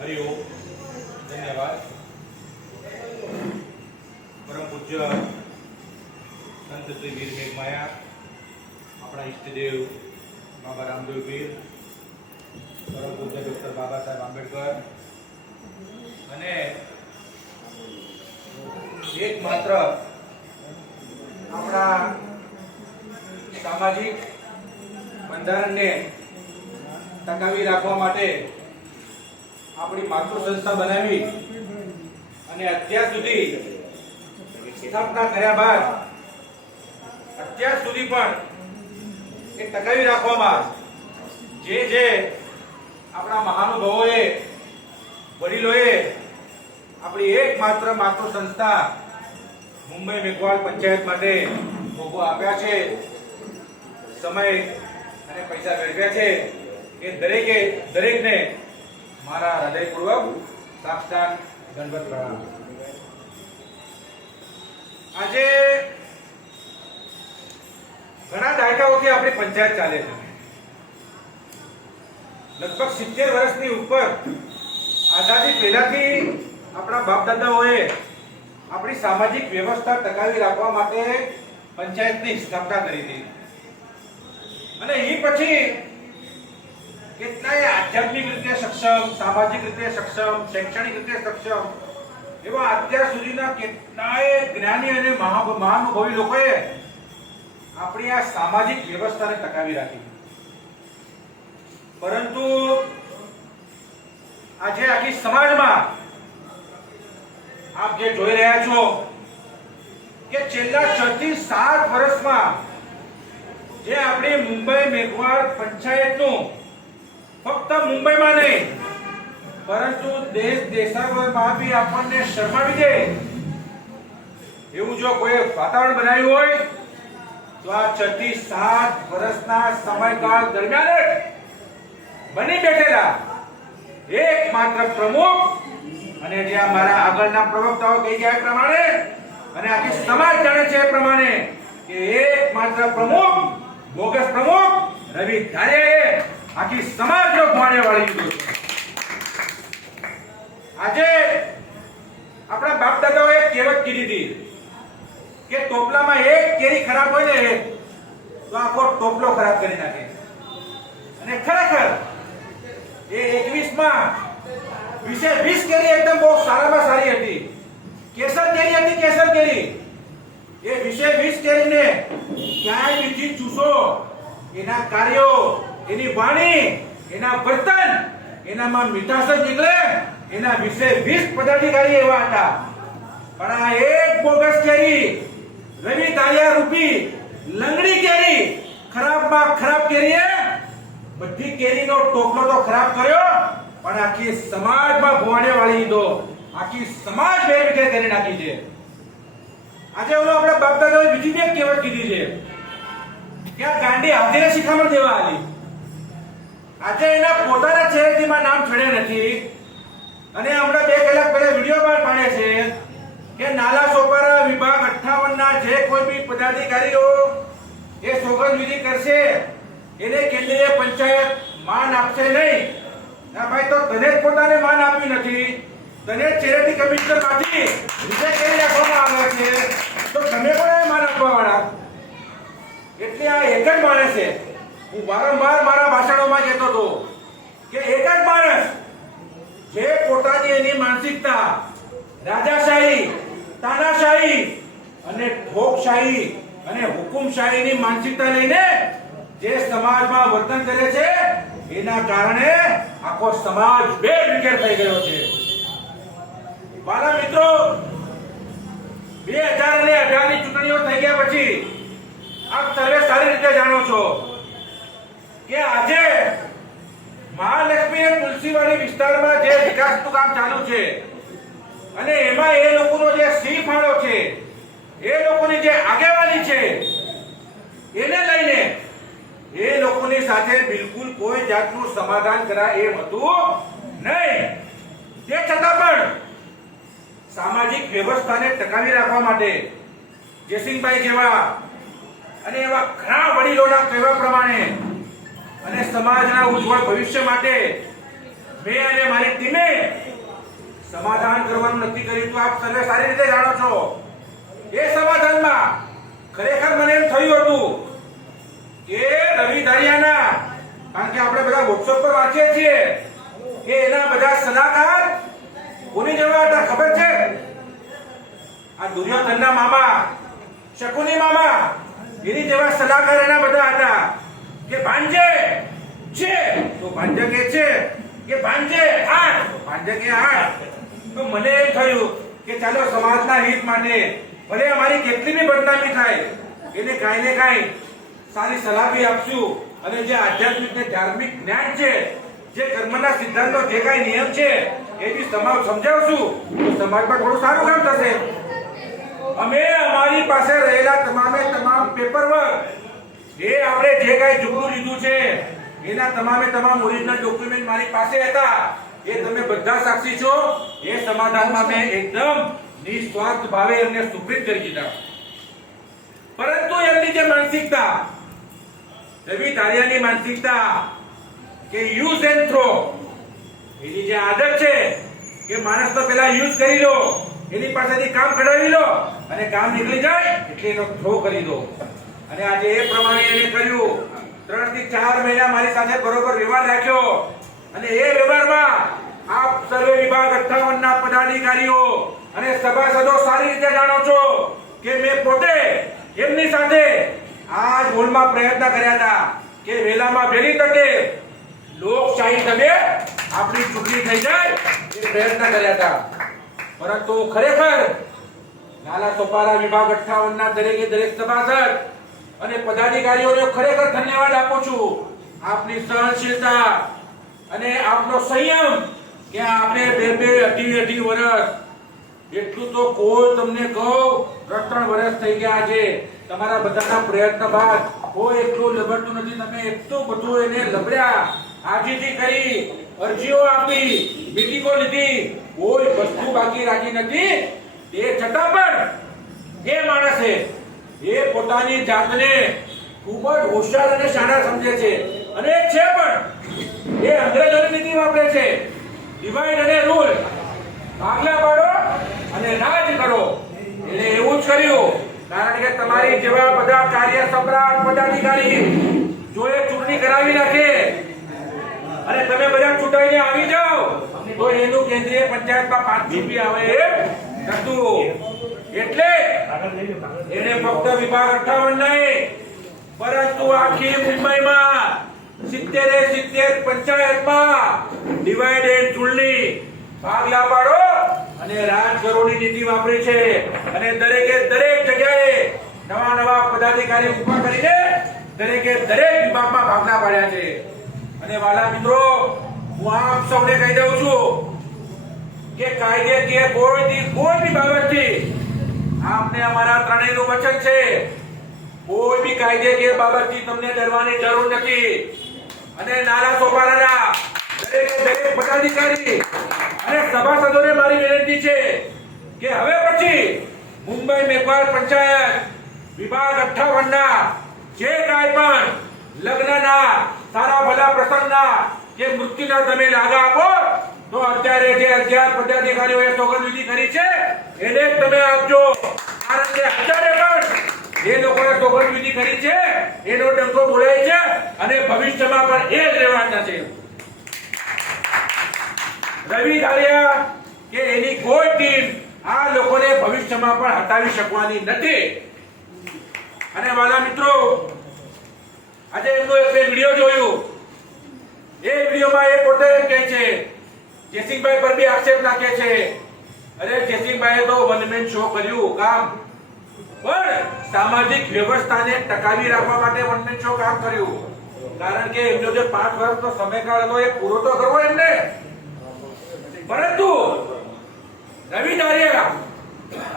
હરિઓમ ધન્યવાદ. પરમ પૂજ્ય સંત શ્રી વીર મેઘમાયા આપણા ઈષ્ટદેવ બાબા રામદેવ પીર, પરમ પૂજ્ય ડૉક્ટર બાબા સાહેબ આંબેડકર. અને એકમાત્ર આપણા સામાજિક બંધારણને ટકાવી રાખવા માટે આપણી માતૃ સંસ્થા બનાવી અને અત્યાર સુધી સ્થાપના કર્યા બાદ અત્યાર સુધી પણ એ ટકાવી રાખવામાં જે જે આપણા મહાનુભાવોએ, વડીલોએ આપણી એકમાત્ર માતૃ સંસ્થા મુંબઈ મેઘવાલ પંચાયત માટે ભોગો આપ્યા છે. સમય અને પૈસા વેડવ્યા છે એ દરેકે, દરેકને મારા હૃદયપૂર્વક સાક્ષાત દંડવત પ્રણામ. આજે ઘણા દાયકાઓથી આપણી પંચાયત ચાલે છે. લગભગ સિત્તેર વર્ષની ઉપર આઝાદી પહેલાથી આપણા બાપ દાદાઓએ આપણી સામાજિક વ્યવસ્થા ટકાવી રાખવા માટે પંચાયતની સ્થાપના કરી હતી. અને એ પછી કેટલાય આધ્યાત્મિક રીતે સક્ષમ, સામાજિક રીતે સક્ષમ, શૈક્ષણિક રીતે સક્ષમ, એવા અત્યાર સુધીના કેટલાય જ્ઞાની અને મહાનુભવી લોકોએ આપણી આ સામાજિક વ્યવસ્થાને ટકાવી રાખી. પરંતુ આજે આખી સમાજમાં આપ જે જોઈ રહ્યા છો કે છેલ્લા છ થી સાત વર્ષમાં જે આપણી મુંબઈ મેઘવાડ પંચાયતનું ફક્ત મુંબઈમાં નહીં, પરંતુ દેશ દેશાવરમાં બી આપણને શરમાવી દે. એવું જો કોઈ વાતાવરણ બનાવ્યું હોય, તો આ છ થી સાત વર્ષના સમયકાળ દરમિયાન બની બેઠેલા એકમાત્ર પ્રમુખ અને જે મારા આગળના પ્રવક્તાઓ કહી ગયા પ્રમાણે, અને આખી સમાજ જાણે છે એ પ્રમાણે કે એકમાત્ર પ્રમુખ બોગસ પ્રમુખ રવિ ધારિયાએ આખી સમાજનો ભોણે વાળી દીધો આજે આપણા બાપ દાદાઓએ એક કહેવત કીધી હતી કે ટોપલામાં એક કેરી ખરાબ હોય ને તો આખો ટોપલો ખરાબ કરી નાખે. અને ખરેખર એ એકવીસમાં વીસે વીસ કેરી એકદમ બહુ સારામાં સારી હતી. કેસર કેરી હતી, કેસર કેરી. એ વિશે 20 કેરીને ક્યાંય બીજી ચૂસો એના કાર્યો, એની વાણી, એના વર્તન, એનામાં મીઠાશ જ નીકળે. એના વિશે 20 પદાધિકારી એવા હતા. પણ આ એક બોગસ કેરી, રવિ તાળિયા રૂપી, લંગડી કેરી, ખરાબમાં ખરાબ કેરીએ, બધી કેરીનો ટોપલો તો ખરાબ કર્યો, પણ આખી સમાજમાં ભોવાડે વાળી દીધો આખી સમાજ બે કરી નાખી છે. આજે ઓલો આપણે બાપ દાદાએ બીજી બે કહેવત કીધી છે કે આ ગાંડી હાથીને શિખામણ દેવા આવી આજે એના પોતાના ચહેરેથીમાં નામ છડે નથી. અને હમણાં બે કલાક પહેલા વીડિયો બહાર પાડે છે કે નાલા સોપારા વિભાગ 58 ના જે કોઈ બી પદાધિકારીઓ એ સોગંદ વિધિ કરશે, એને કેન્દ્રીય પંચાયત માન આપશે નહીં. ના ભાઈ, તો તને જ પોતાને માન આપ્યું નથી. તને ચેરિટી કમિશનરમાંથી વિજય કરી રાખવામાં આવ્યા છે? તો તમે પણ માન આપવા વાળા એટલે આ એક જ માણસ છે. હું વારંવાર મારા ભાષણોમાં કહેતો હતો કે એક જ માણસ જે પોતાની એની માનસિકતા, રાજાશાહી, તાનાશાહી અને ઠોકશાહી અને હુકુમશાહીની માનસિકતા લઈને જે સમાજમાં વર્તન કરે છે, એના કારણે આખો સમાજ બે વિકેટ થઈ ગયો છે. વાલા મિત્રો, બે હજાર અને અઢારની ચૂંટણીઓ થઈ ગયા પછી આપ સર્વે સારી રીતે જાણો છો કે આજે મહાલક્ષ્મી અને તુલસીવાડી વિસ્તારમાં જે વિકાસનું કામ ચાલુ છે અને એમાં એ લોકોનો જે સિંહ ફાળો છે, એ લોકોની જે આગેવાની છે, એને લઈને એ લોકોની સાથે બિલકુલ કોઈ જાતનું સમાધાન કરાય એમ હતું નહીં. તે છતાં પણ સામાજિક વ્યવસ્થાને ટકાવી રાખવા માટે જયસિંહભાઈ જેવા અને એવા ઘણા વડીલોના કહેવા પ્રમાણે અને સમાજના ઉજ્જવળ ભવિષ્ય માટે મેં અને મારી ટીમે સમાધાન કરવાનું નક્કી કર્યું તો આપ સર્વે સારી રીતે જાણો છો. એ સમાધાનમાં ખરેખર મને એમ થયું હતું કે રવિ ધારિયાના કારણ કે આપણે બધા વોટ્સઅપ પર વાંચીએ છીએ કે એના બધા સલાહકાર કોની જેવા હતા ખબર છે? આ દુર્યોધનના મામા, શકુની મામા, એની જેવા સલાહકાર એના બધા હતા. કે ભાંજે, છે. તો ભાંજે કે છે? કે ભાંજે આઠ ભાંજે કે આઠ તો મને એમ થયું કે ચાલો સમાજના હિત માટે, ભલે અમારી કેટલી બી બદનામી થાય, એને કાંઈ ને કાંઈ સારી સલાહ બી આપશું. અને જે આધ્યાત્મિક ને ધાર્મિક જ્ઞાન છે, જે કર્મના સિદ્ધાંતો, જે કાંઈ નિયમ છે એ બી સમાજ સમજાવશું? તો સમાજમાં થોડું સારું કામ થશે. અમે અમારી પાસે રહેલા તમામે તમામ પેપરવર્ક એ આપણે જે કાંઈ જુગડું લીધું છે, એના તમામે તમામ ઓરિજિનલ ડોક્યુમેન્ટ મારી પાસે હતા. એ તમે બધા સાક્ષી છો. એ સમાધાનમાં મેં એકદમ નિસ્વાર્થ ભાવે એમને સુપ્રીત કરી દીધા. પરંતુ એમની જે માનસિકતા, રવિ તારિયાની માનસિકતા કે યુઝ એન્ડ થ્રો એની જે આદત છે કે માણસ તો પેલા યુઝ કરી લો, એની પાસેથી કામ કઢાવી લો અને કામ નીકળી જાય એટલે એનો થ્રો કરી દો. અને આજે એ પ્રમાણે એને કર્યું. ત્રણથી ચાર મહિના મારી સાથે બરોબર વ્યવહાર રાખ્યો. અને એ વ્યવહારમાં આપ સર્વે વિભાગ 58 ના પદાધિકારીઓ અને સભાસદો સારી રીતે જાણો છો કે મેં પોતે એમની સાથે આ જ હોલમાં પ્રયત્ન કર્યા હતા કે વેલામાં વહેલી તકે લોકશાહી તમે આપણી ચૂંટણી થઈ જાય એ પ્રયત્ન કર્યા હતા. પરંતુ ખરેખર નાલા સોપારા વિભાગ 58 ના દરેકે દરેક સભાસદ અને પદાધિકારીઓને ખરેખર ધન્યવાદ આપું છું. આપની સહનશીલતા અને આપનો સંયમ કે આપણે બે બે અઢી અઢી વર્ષ એટલું તો કોઈ તમને કહો, ત્રણ ત્રણ વર્ષ થઈ ગયા આજે તમારા બધાના પ્રયત્ન બાદ કોઈ એટલું લબડતું નથી. તમે એટલું બધું એને લબડ્યા. આજીજી કરી અરજીઓ આપી મિટિંગો લીધી, કોઈ વસ્તુ બાકી રાખી નથી. તે છતાં પણ એ માણસે એ પોતાની જાતને ખૂબ જ હોશિયાર અને શાણા સમજે છે. અને છે પણ, એ અંગ્રેજોની નીતિ વાપરે છે. ડિવાઈડ અને રૂલ ભાગલા પાડો અને રાજ કરો. એટલે એવું જ કર્યું. કારણ કે તમારી જેવા બધા કાર્ય સમ્રાટ, પદાધિકારી, જો એ ચૂંટણી કરાવી નાખે અને તમે બધા ચૂંટાઈને આવી જાઓ. તો એનું કેન્દ્રીય પંચાયતમાં પાંચ રૂપિયા આવે નતું. એટલે એને ફક્ત વિભાગ અઠાવન નહીં પરંતુ આખી મુંબઈમાં સિત્તેર સિત્તેર પંચાયતમાં ડિવાઈડ એન્ડ ચૂંટણી ભાગલા પાડો. અને રાજકરોની નીતિ વાપરી છે. અને દરેકે દરેક જગ્યાએ નવા નવા પદાધિકારી ઊભા કરીને દરેકે દરેક વિભાગમાં અને વાલા મિત્રો, હું આપ સૌને કહી દઉં છું કે કાયદેકીય કોઈ કોઈ બી બાબતથી આપને અમારા ત્રણેયનું વચન છે, કોઈ બી કાયદેકીય બાબતથી તમને ડરવાની જરૂર નથી. અને નારા સોપારાના દરેક દરેક પદાધિકારી અને સભાસદોને મારી વિનંતી છે કે હવે પછી મુંબઈ મેઘવાલ પંચાયત વિભાગ 58 ના જે કાંઈ પણ લગ્નના સારા ભલા પ્રસંગના જે મૃત્યુના તમે લાગા આપો, તો અત્યારે જે અગિયાર પદાધિકારીઓએ સોગંદવિધિ કરી છે, એને જ તમે આપજો. કારણ કે અત્યારે પણ એ લોકોએ સોગંદવિધિ કરી છે, એનો ડંકો બોલાય છે અને ભવિષ્યમાં પણ એ જ રહેવાના છે. રવિ ધારિયા કે એની કોઈ ટીમ આ લોકોને ભવિષ્યમાં પણ હટાવી શકવાની નથી. અને વાલા મિત્રો આજે એમનો એક વીડિયો જોયું. એ વિડીયોમાં એ પોતે કહે છે જયસિંહભાઈ પર બી આક્ષેપ નાખે છે. અરે જયસિંહભાઈએ તો વન મેન શો કર્યું, કામ. પણ સામાજિક વ્યવસ્થાને ટકાવી રાખવા માટે વન મેન શો કામ કર્યું. કારણ કે એમનો જે પાંચ વર્ષનો સમયકાળ હતો, એ પૂરો તો કરવો એમને. પરંતુ રવિ દારિયા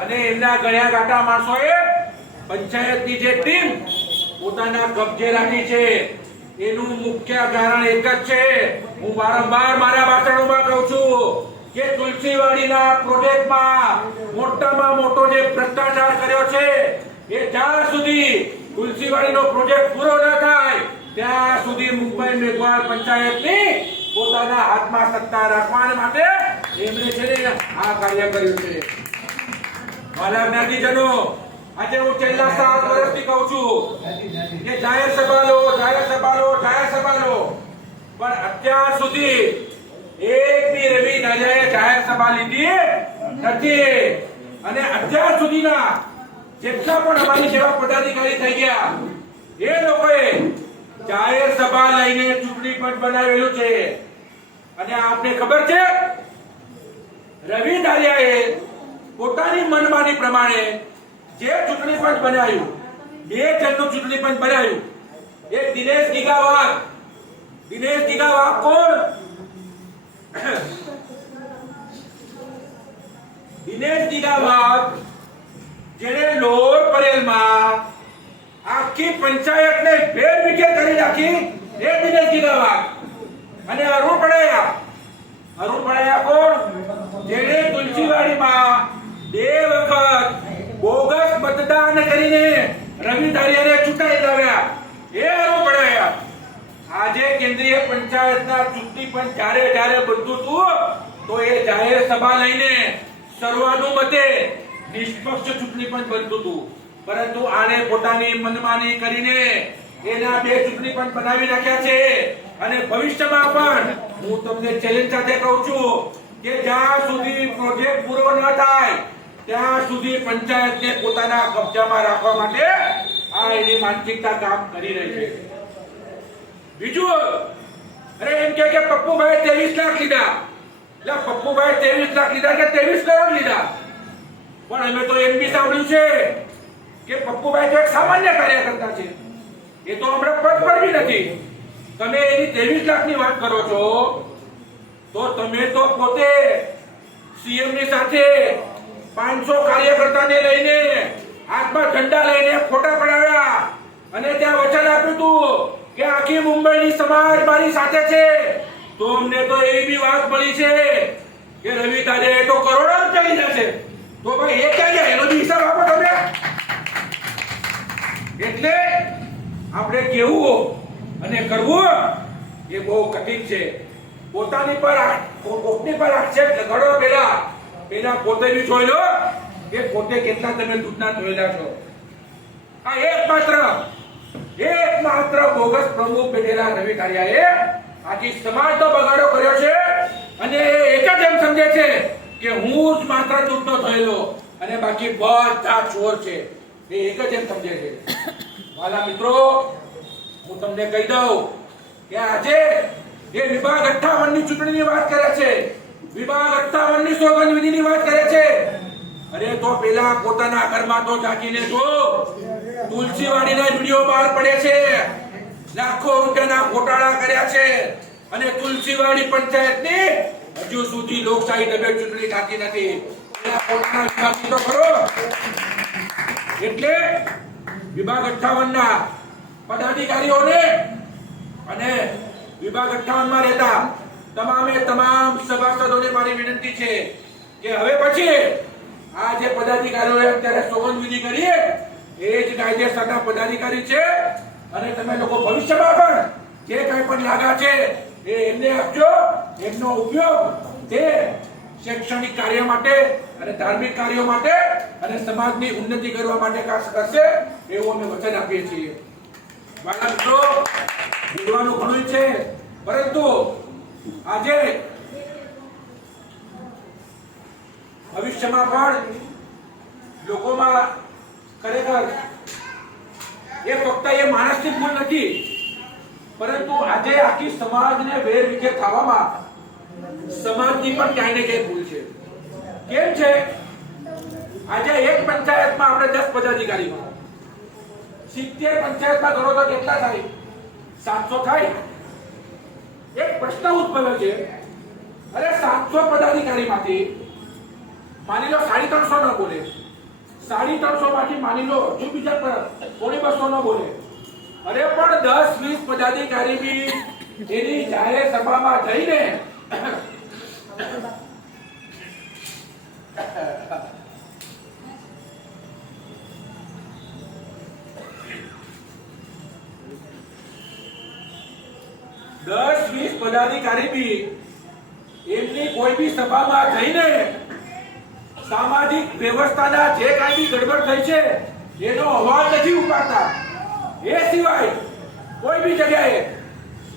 અને એમના ગણ્યા ગાંઠા માણસોએ પંચાયતની જે ટીમ પોતાના કબજે રાખી છે. એનું મુખ્ય કારણ એક જ છે. હું વારંવાર મારા ભાષણોમાં કહું છું કે તુલસીવાડીના પ્રોજેક્ટમાં મોટામાં મોટો જે ભ્રષ્ટાચાર કર્યો છે, એ જ્યાં સુધી તુલસીવાડીનો પ્રોજેક્ટ પૂરો ન થાય, ત્યાં સુધી મુંબઈ મેઘવાળ પંચાયતની પોતાના હાથમાં સત્તા રાખવા માટે એમણે છે ને આ કાર્ય કર્યું છે. મારા જ્ઞાતિજનો આજે હું છેલ્લા સાત વર્ષથી કહું છું કે જાહેર સભા લો જાહેર સભા લો જાહેર સભા લો પણ અત્યાર સુધી એક બી રવિ ધારિયાએ જાહેર સભા લીધી નથી. અને અત્યાર સુધીના જેટલા પણ અમારી સેવા પદાધિકારી થઈ ગયા, એ લોકોએ જાહેર સભા લઈને ચૂંટણી પંચ બનાવેલું છે. અને આપને ખબર છે, રવિ દારિયાએ પોતાની મનમાની પ્રમાણે જે ચૂંટણી પંચ બનાવ્યું, બે જણનું ચૂંટણી પંચ બનાવ્યું. એ દિનેશ ગીગાવાગ દિનેશ ગીગાવાગ કોણ? દિનેશ ગીગાવાગ જેને લોર પરેલમાં આખી પંચાયતને ભેર વિકેટ કરી નાખી. એ દિનેશ ગીગાવાગ અને અરુણ પડાયા. અરુણ પડાયા કોણ? જેને તુલસીવાડીમાં બે વખત બોગસ મતદાન કરીને રવિ ધારિયાને ચૂંટાઈ લાવ્યા. એ અરુણ પડાયા. આજે કેન્દ્રીય પંચાયતના ચૂંટણી પણ જ્યારે જ્યારે બનતું હતું. તો એ જાહેર સભા લઈને સર્વાનુમતે નિષ્પક્ષ ચૂંટણી પણ બનતું હતું. પરંતુ આને પોતાની મનમાની કરીને એના બે ચૂંટણી પણ બનાવી નાખ્યા છે. અને ભવિષ્યમાં પણ હું તમને ચેલેન્જ સાથે કહું છું કે જ્યાં સુધી પ્રોજેક્ટ પૂરો ન થાય ત્યાં સુધી પંચાયતને પોતાના કબજામાં રાખવા માટે આ એની માનસિકતા કામ કરી રહી છે. બીજું, અરે એમ કે પપ્પુભાઈ ત્રેવીસ લાખ લીધા. એટલે પપ્પુભાઈ ત્રેવીસ લાખ લીધા કે ત્રેવીસ કરોડ લીધા? પણ અમે તો એમ બી સાંભળ્યું છે કે પપ્પુભાઈ તો એક સામાન્ય કાર્યકર્તા છે. એ તો હમણાં પદ બી નથી. તમે એની ત્રેવીસ લાખની વાત કરો છો, તો તમે તો પોતે સીએમની સાથે પાંચસો કાર્યકર્તાને લઈને હાથમાં ઝંડા લઈને ફોટા પડાવ્યા. અને ત્યાં વચન આપ્યું હતું કે આખી મુંબઈની સમાજ મારી સાથે છે. તો અમને તો એવી બી વાત મળી છે કે રવિ તારે તો કરોડો રૂપિયા લીધા છે. તો ભાઈ એ ક્યાં ગયા? એનો બી હિસાબ આપો તમે. એટલે આપણે કેવું અને કરવું એ બહુ કઠિન છે. પોતાની પર કોકની પર આક્ષેપ લગાડવા પહેલા પહેલા પોતે બી જોઈ લો. કે પોતે કેટલા તમે દૂધના ધોયેલા છો. આ એક માત્ર એક માત્ર બોગસ પ્રમુખ બેઠેલા રવિ કારિયાએ આખી સમાજનો બગાડો કર્યો છે. અને એક જ એમ સમજે છે કે હું જ માત્ર દૂધનો થયેલો અને બાકી બધા ચોર છે. એ એક જ એમ સમજે છે. વાલા મિત્રો, હું તમને કહી દઉં કે આજે એ વિભાગ 58 ની ચૂંટણીની વાત કરે છે વિભાગ 58 ની સોગંદવિધિની વાત કરે છે. અરે તો પેલા પોતાના ઘરમાં તો જાગીને જો તુલસીવાડીના વીડિયો બહાર પડે છે. લાખો રૂપિયાના ગોટાળા કર્યા છે. અને તુલસીવાડી પંચાયતની હજુ સુધી લોકશાહી ડબે ચૂંટણી થતી નથી. પોતાના વિભાગની તો ખરો. એટલે વિભાગ 58 ના પદાધિકારીઓને અને વિભાગ 58 માં રહેતા તમામે તમામ સભાસદોને મારી વિનંતી છે કે હવે પછી આ જે પદાધિકારીઓએ અત્યારે સોગંદવિધિ કરી એ જ કાયદેસરના પદાધિકારી છે અને તમે લોકો ભવિષ્યમાં પણ જે કંઈ પણ લાગા છે, એ એમને આપજો, એમનો ઉપયોગ તે શૈક્ષણિક કાર્ય માટે અને ધાર્મિક કાર્યો માટે અને સમાજની ઉન્નતિ કરવા માટે કરશે, એવું અમે વચન આપીએ છીએ. મારા મિત્રો વિધવાનું ઘણું છે, પરંતુ આજે ભવિષ્યમાં પણ લોકોમાં ખરેખર એ ફક્ત એ માણસની ભૂલ નથી, પરંતુ આજે આખી સમાજને વેર વિખેર થવામાં સમાજની પણ ક્યાંય ને ક્યાંય ભૂલ છે. કેમ છે? આજે એક પંચાયતમાં આપણે દસ પદાધિકારી. સિત્તેર પંચાયતમાં ગણો તો કેટલા થાય? સાતસો થાય? એક પ્રશ્ન ઉદ્ભવે છે. અરે, સાતસો પદાધિકારીમાંથી માની લો સાડી ત્રણસો ન બોલે. સાડી ત્રણસો માંથી માની લો હજુ બીજા પર પોણી બસો ન બોલે. અરે, પણ દસ, વીસ પદાધિકારી બી એની જાહેર સભામાં જઈને વીસ પદાધિકારી બી એમની કોઈ બી સભામાં જઈને સામાજિક વ્યવસ્થાના જે કાંઈ ગડબડ થઈ છે, એનો અવાજ નથી ઉપાડતા. એ સિવાય કોઈ બી જગ્યાએ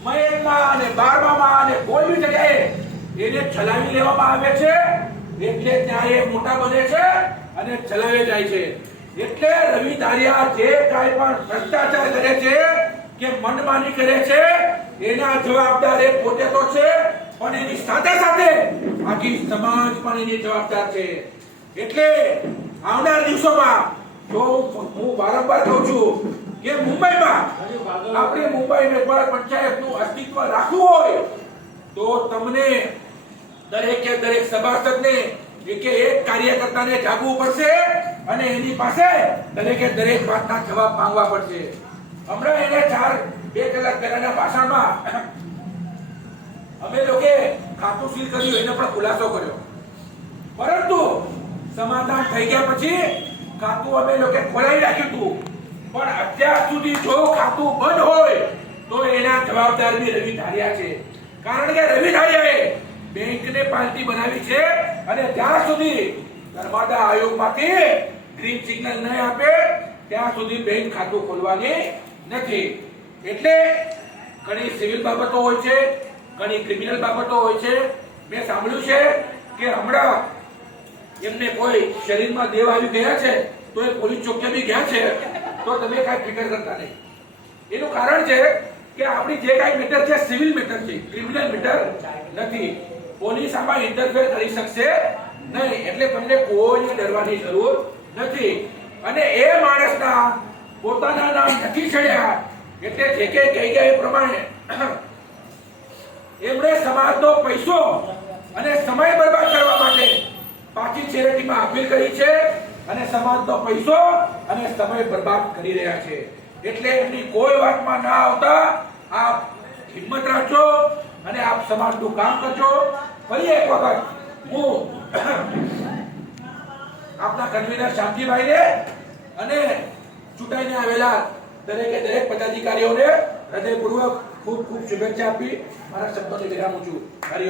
મહેકમાં અને બારમામાં અને કોઈ બી જગ્યાએ એને ચલાવી લેવામાં આવે છે, એટલે ત્યાં એ મોટા બને છે અને ચલાવે જાય છે. એટલે રવિ દારિયા જે કાંઈ પણ ભ્રષ્ટાચાર કરે છે કે મનમાની કરે છે એના જવાબદાર એ પોતે તો છે, પણ એની સાથે સાથે આખી સમાજ પણ એની જવાબદાર છે. એટલે આવનાર દિવસોમાં જો હું વારંવાર કહું છું કે મુંબઈમાં આપણે મુંબઈ મેઘવાળ પંચાયતનું અસ્તિત્વ રાખવું હોય, તો તમને દરેકે દરેક સભાસદને કે એક કાર્યકર્તાને જાગવું પડશે અને એની પાસે દરેકે દરેક વાતના જવાબ માંગવા પડશે. હમણાં એને ચાર બે કલાક પહેલાના ભાષણમાં અમે લોકે ખાતું સીલ કર્યું, એનો પણ ખુલાસો કર્યો. પરંતુ સમાધાન થઈ ગયા પછી ખાતું અમે લોકે ખોલાવી રાખ્યું હતું. પણ અત્યાર સુધી જો ખાતું બંધ હોય, તો એના જવાબદાર બી રવિ ધારિયા છે. કારણ કે રવિ ધારિયાએ બેંકને પાલટી બનાવી છે અને ત્યાં સુધી નર્મદા આયોગમાંથી ગ્રીન સિગ્નલ નહીં આપે, ત્યાં સુધી બેંક ખાતું ખોલવાની નથી. એટલે ઘણી સિવિલ બાબતો હોય છે, ઘણી ક્રિમિનલ બાબતો હોય છે. મેં સાંભળ્યું છે કે હમણાં એમને કોઈ શરીરમાં દેવ આવી ગયા છે, તો એ પોલીસ ચોકીએ બી ગયા છે. તો તમે કાંઈ ફિકર કરતા નહીં. એનું કારણ છે કે આપણી જે કાંઈ મેટર છે, સિવિલ મેટર છે, ક્રિમિનલ મેટર નથી. પોલીસ આમાં ઇન્ટરફેર કરી શકશે નહીં, એટલે તમને કોઈ ડરવાની જરૂર નથી. અને એ માણસના પોતાના નામ નથી ચડ્યા એટલે જે કે કહી ગયા એ પ્રમાણે એમણે સમાજનો પૈસો અને સમય બરબાદ કરવા માટે પાછી ચેરિટીમાં અપીલ કરી છે અને સમાજનો પૈસો અને સમય બરબાદ કરી રહ્યા છે. એટલે એમની કોઈ વાતમાં ના આવતા આપ હિંમત રાખજો અને આપ સમાજનું કામ કરજો. ફરી એક વખત હું આપના કન્વીનર શાંતિભાઈને અને ચૂંટાઈને આવેલા દરેકે દરેક પદાધિકારીઓને હૃદયપૂર્વક ખૂબ ખૂબ શુભેચ્છા આપી મારા શબ્દોને વિરામું છું હરિ